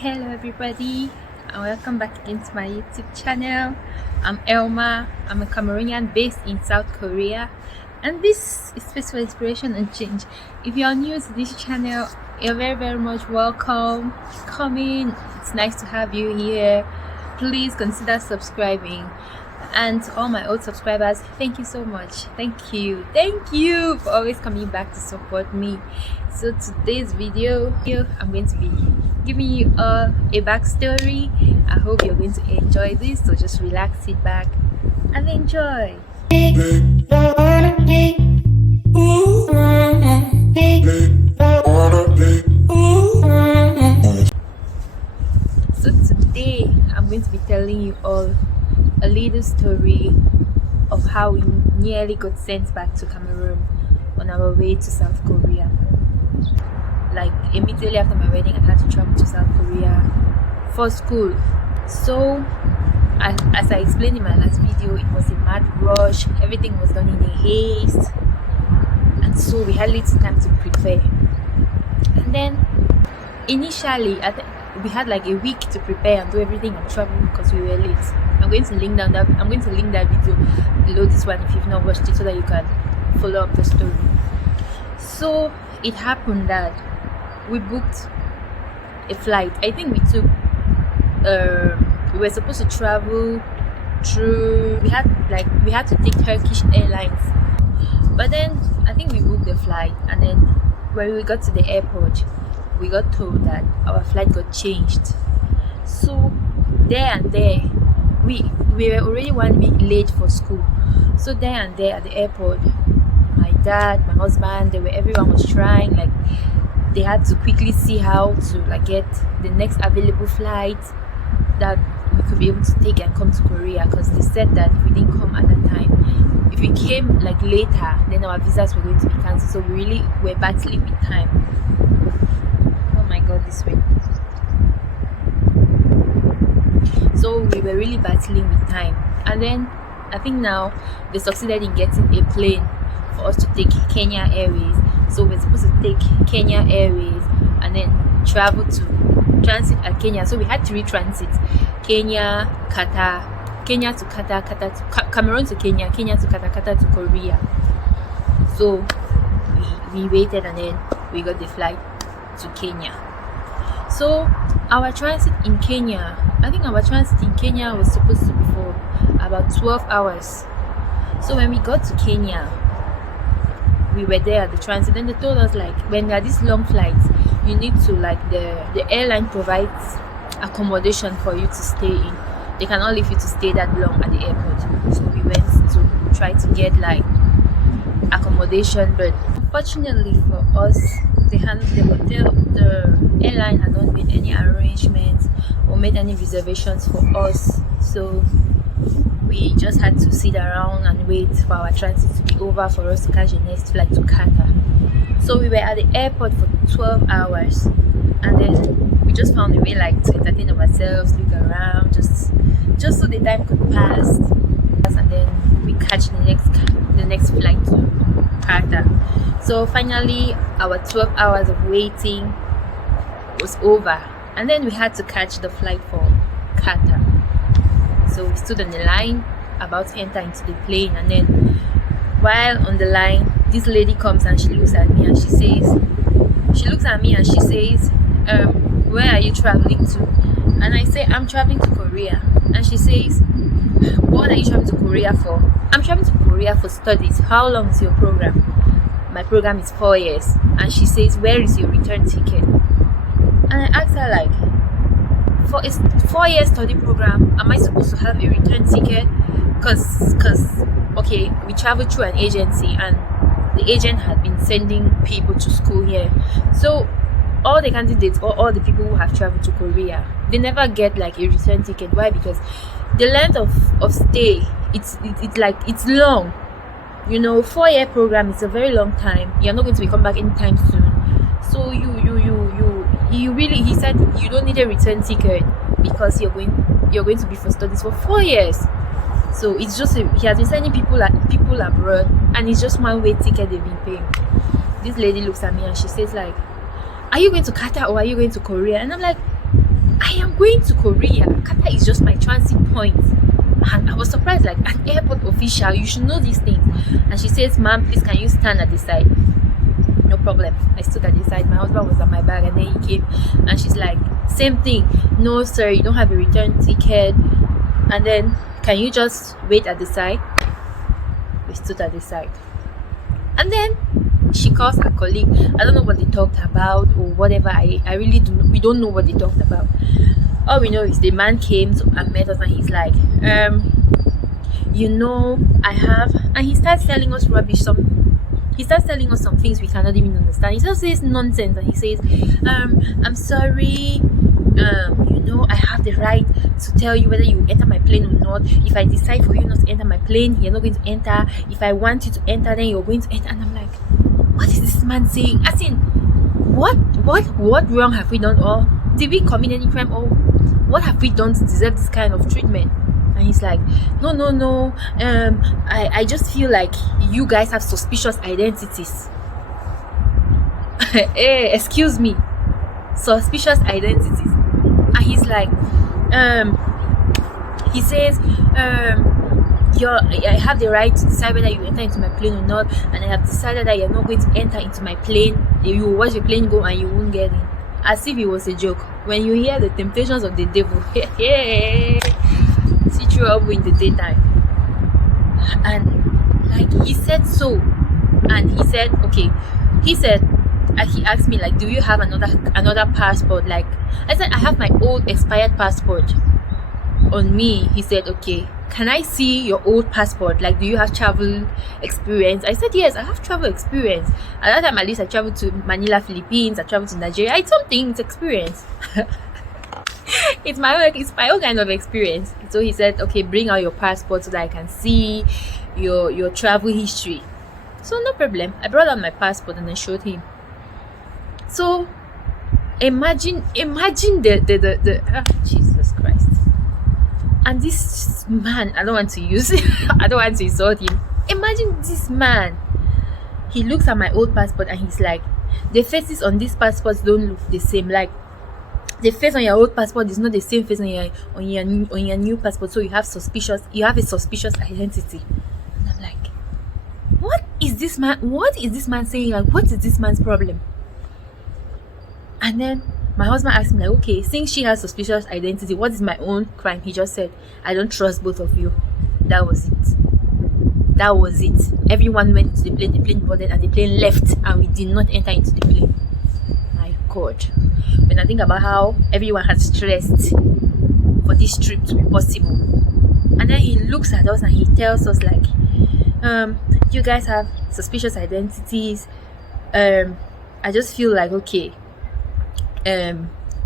Hello everybody and welcome back again to my YouTube channel. I'm Elma. I'm a Cameroonian based in South Korea, and this is Space for Inspiration and Change. If you are new to this channel, you're very much welcome. Come in, it's nice to have you here. Please consider subscribing, and to all my old subscribers, thank you so much. Thank you for always coming back to support me. So today's video, I'm going to be giving you a backstory. I hope you're going to enjoy this, so just relax, sit back and enjoy. So today I'm going to be telling you all a little story of how we nearly got sent back to Cameroon on our way to South Korea. Like immediately after my wedding, I had to travel to South Korea for school. So as I explained in my last video, it was a mad rush. Everything was done in a haste, and so we had little time to prepare. And then initially we had like a week to prepare and do everything and travel because we were late. I'm going to link that video below this one if you've not watched it, so that you can follow up the story. So it happened that we booked a flight. I think we were supposed to travel through, we had to take Turkish Airlines, but then I think we booked the flight, and then when we got to the airport, we got told that our flight got changed. So there we were already 1 week late for school. So there at the airport, my dad, my husband, everyone was trying, like they had to quickly see how to like get the next available flight that we could be able to take and come to Korea, because they said that if we didn't come at that time, if we came like later, then our visas were going to be cancelled. So we really were battling with time. Oh my god, this way. So we were really battling with time, and then I think now they succeeded in getting a plane for us to take Kenya Airways. So we're supposed to take Kenya Airways and then travel to transit at Kenya. So we had 3 transits: Kenya, Qatar, Kenya to Qatar, Qatar to Cameroon to Kenya, Kenya to Qatar, Qatar to Korea. So we waited, and then we got the flight to Kenya. So our transit in Kenya, I think our transit in Kenya was supposed to be for about 12 hours. So when we got to Kenya, we were there at the transit, and they told us like, when there are these long flights, you need to like the airline provides accommodation for you to stay in. They cannot leave you to stay that long at the airport. So we went to try to get like accommodation, but unfortunately for us, the airline had not made any arrangements or made any reservations for us. So we just had to sit around and wait for our transit to be over for us to catch the next flight to Qatar. So we were at the airport for 12 hours, and then we just found a way like to entertain ourselves, look around, just so the time could pass, and then we catch the next flight to Qatar. So finally our 12 hours of waiting was over, and then we had to catch the flight for Qatar. So we stood on the line about to enter into the plane, and then while on the line, this lady comes and she looks at me and she says, where are you traveling to? And I say, I'm traveling to Korea. And she says, what are you traveling to Korea for? I'm traveling to Korea for studies. How long is your program? My program is 4 years. And she says, where is your return ticket? And I asked her like, for a 4-year study program, am I supposed to have a return ticket? Cause okay, we traveled through an agency, and the agent had been sending people to school here. So all the candidates or all the people who have traveled to Korea, they never get like a return ticket. Why? Because the length of stay, it's long. 4-year program is a very long time. You're not going to come back anytime soon. So he said you don't need a return ticket because you're going to be for studies for 4 years. So it's just he has been sending people abroad, and it's just 1-way ticket they've been paying. This lady looks at me and she says like, are you going to Qatar or are you going to Korea? And I'm like, I am going to Korea. Qatar is just my transit point. And I was surprised, like, an airport official, you should know these things. And she says, ma'am, please, can you stand at the side? No problem. I stood at the side. My husband was at my bag, and then he came, and she's like, same thing. No, sir, you don't have a return ticket. And then, can you just wait at the side? We stood at the side. And then she calls her colleague. I don't know what they talked about or whatever. I really don't. We don't know what they talked about. All we know is the man came and met us, and he's like, I have, and he starts telling us rubbish. He starts telling us some things we cannot even understand. He just says nonsense, and he says, I'm sorry, I have the right to tell you whether you enter my plane or not. If I decide for you not to enter my plane, you're not going to enter. If I want you to enter, then you're going to enter. And I'm like, what is this man saying? As in, what wrong have we done? Or did we commit any crime? Or what have we done to deserve this kind of treatment? And he's like, no, I just feel like you guys have suspicious identities. Hey, excuse me, suspicious identities. And he's like, he says, I have the right to decide whether you enter into my plane or not, and I have decided that you're not going to enter into my plane. You will watch the plane go and you won't get in. As if it was a joke. When you hear the temptations of the devil, see trouble in the daytime. And like he said so, and he said, okay, he asked me, like, do you have another passport? Like, I said, I have my old expired passport on me. He said, okay, can I see your old passport? Like, do you have travel experience? I said, yes, I have travel experience. At that time, at least I traveled to Manila, Philippines. I traveled to Nigeria. It's something, it's experience. it's my own kind of experience. So he said, okay, bring out your passport so that I can see your travel history. So no problem. I brought out my passport and then showed him. So imagine the Jesus Christ. And this man, I don't want to insult him. Imagine this man. He looks at my old passport and he's like, the faces on these passports don't look the same. Like, the face on your old passport is not the same face on your new passport. So you have a suspicious identity. And I'm like, what is this man saying? Like, what is this man's problem? And then my husband asked me, like, okay, since she has suspicious identity, what is my own crime? He just said, I don't trust both of you. That was it. Everyone went to the plane boarded, and the plane left, and we did not enter into the plane. My God. When I think about how everyone had stressed for this trip to be possible. And then he looks at us and he tells us, like, you guys have suspicious identities. I just feel like, okay,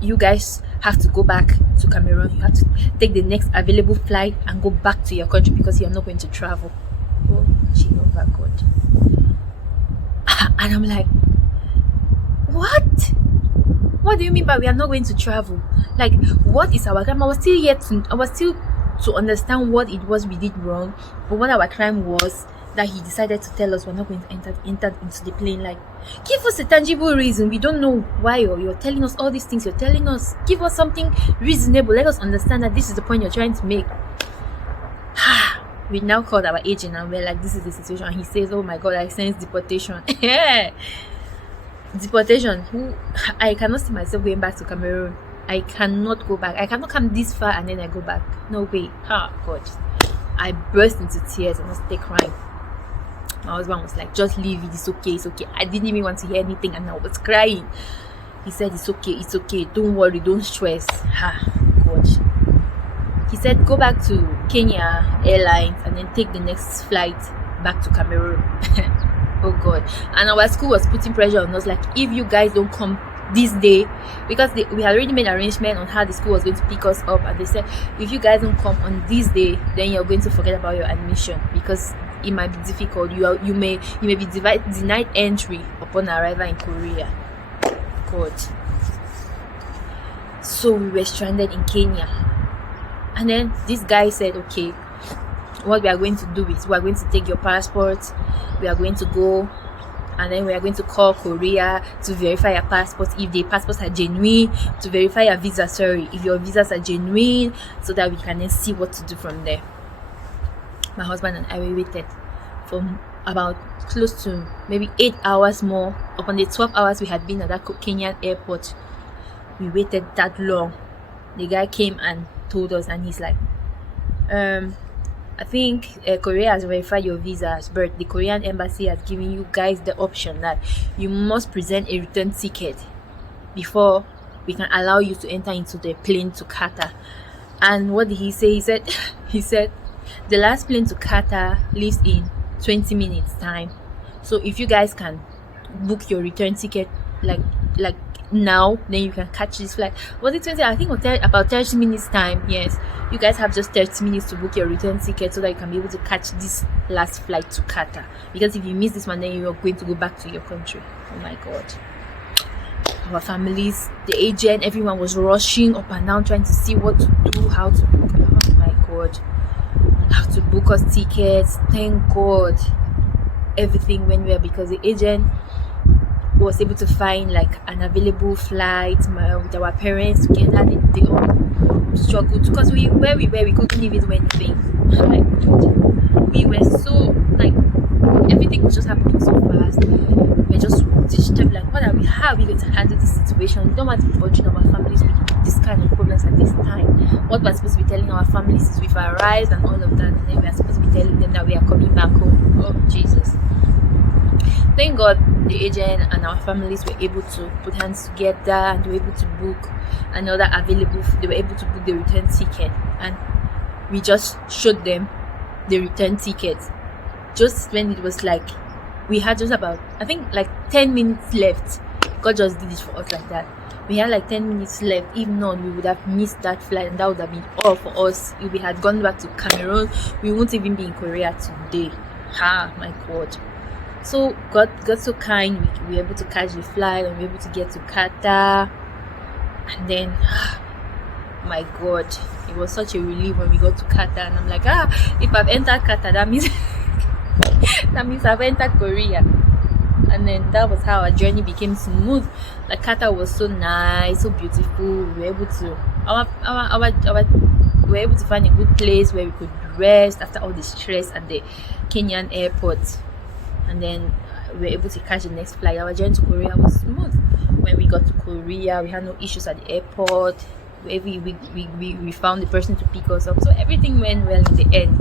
you guys have to go back to Cameroon. You have to take the next available flight and go back to your country because you're not going to travel. Oh, Jehovah God. And I'm like, what do you mean by we are not going to travel? Like, what is our crime? I was still to understand what it was we did wrong, but what our crime was that he decided to tell us we're not going to enter into the plane. Like, give us a tangible reason. We don't know why you're telling us all these things. You're telling us, give us something reasonable. Let us understand that this is the point you're trying to make. We now called our agent and we're like, this is the situation. And he says, oh my God, I sense deportation. Deportation. I cannot see myself going back to Cameroon. I cannot go back. I cannot come this far and then I go back. No way. God. I burst into tears and I started crying. My husband was like, just leave it, it's okay. I didn't even want to hear anything and I was crying. He said, it's okay, don't worry, don't stress. God. He said, go back to Kenya Airlines and then take the next flight back to Cameroon. Oh God. And our school was putting pressure on us, like, if you guys don't come this day, because we had already made arrangement on how the school was going to pick us up, and they said, if you guys don't come on this day, then you're going to forget about your admission because it might be difficult. You may be denied entry upon arrival in Korea. God. So we were stranded in Kenya, and then this guy said, okay, what we are going to do is we are going to take your passport, we are going to go and then we are going to call Korea to verify your passport, if the passports are genuine, to verify your visa, if your visas are genuine, so that we can then see what to do from there. My husband and I waited for about close to maybe 8 hours more. Upon the 12 hours we had been at that Kenyan airport, we waited that long. The guy came and told us, and he's like, I think Korea has verified your visas, but the Korean embassy has given you guys the option that you must present a return ticket before we can allow you to enter into the plane to Qatar. And what did he say? He said the last plane to Qatar leaves in 20 minutes time. So if you guys can book your return ticket like now, then you can catch this flight. Was it 20? I think about 30 minutes time. Yes, you guys have just 30 minutes to book your return ticket so that you can be able to catch this last flight to Qatar. Because if you miss this one, then you're going to go back to your country. Oh my god. Our families, the agent, everyone was rushing up and down trying to see what to do, how to book. Oh my god, how to book us tickets. Thank god everything went well, because the agent was able to find like an available flight with our parents together. They all struggled because we couldn't even do anything. Oh my god, we were so like, everything was just happening so fast. We're just disturbed, like, how are we going to handle this situation? We don't want to be burdening our families with this kind of problems at this time. What we're supposed to be telling our families is we've arrived and all of that, and then we're supposed to be telling them that we are coming back home. Oh Jesus. Thank god the agent and our families were able to put hands together, and they were able to book another available, they were able to book the return ticket, and we just showed them the return ticket just when it was like we had just about, I think, like 10 minutes left. God just did it for us like that. We had like 10 minutes left. If not, we would have missed that flight, and that would have been all for us. If we had gone back to Cameroon, we wouldn't even be in Korea today. My god. So God got so kind, we were able to catch the flight, and we were able to get to Qatar. And then my god, it was such a relief when we got to Qatar, and I'm like, if I've entered Qatar, that means I've entered Korea. And then that was how our journey became smooth. Like, Qatar was so nice, so beautiful. We were able to we were able to find a good place where we could rest after all the stress at the Kenyan airport. And then we were able to catch the next flight. Our journey to Korea was smooth. When we got to Korea, we had no issues at the airport. We found the person to pick us up, so everything went well in the end.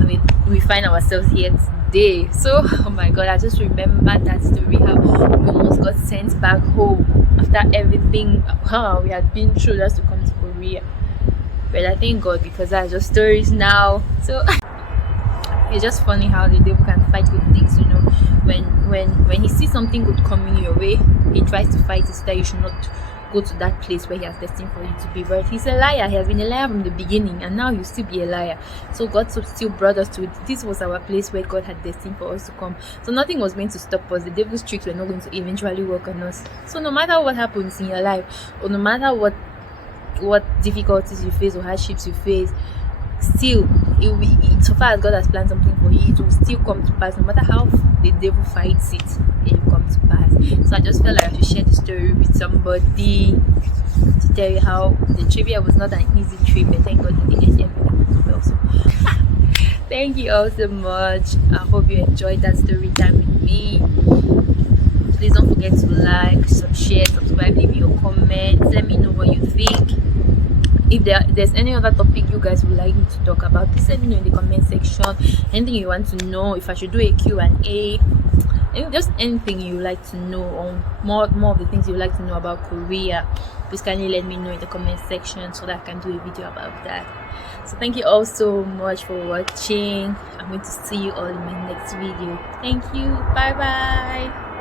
I mean, we find ourselves here today. So oh my god, I just remember that story, how we almost got sent back home after everything we had been through just to come to Korea. But I thank god, because that's just stories now. So it's just funny how the devil can fight with things, you know. When he sees something good coming your way, he tries to fight it so that you should not go to that place where he has destined for you to be. But he's a liar. He has been a liar from the beginning, and now you still be a liar. So God still brought us to it. This was our place where God had destined for us to come. So nothing was going to stop us. The devil's tricks were not going to eventually work on us. So no matter what happens in your life, or no matter what difficulties you face or hardships you face, still, so far as God has planned something for you, it will still come to pass. No matter how the devil fights it, it will come to pass. So I just felt like I should share the story with somebody to tell you how the trivia was not an easy trip, but thank God in the end everything was well. So thank you all so much. I hope you enjoyed that story time with me. Please don't forget to like, share, subscribe, leave your comments. Let me know what you think. If there's any other topic you guys would like me to talk about, please let me know in the comment section. Anything you want to know, if I should do a Q&A, just anything you would like to know, or more of the things you would like to know about Korea, please kindly let me know in the comment section so that I can do a video about that. So thank you all so much for watching. I'm going to see you all in my next video. Thank you. Bye bye.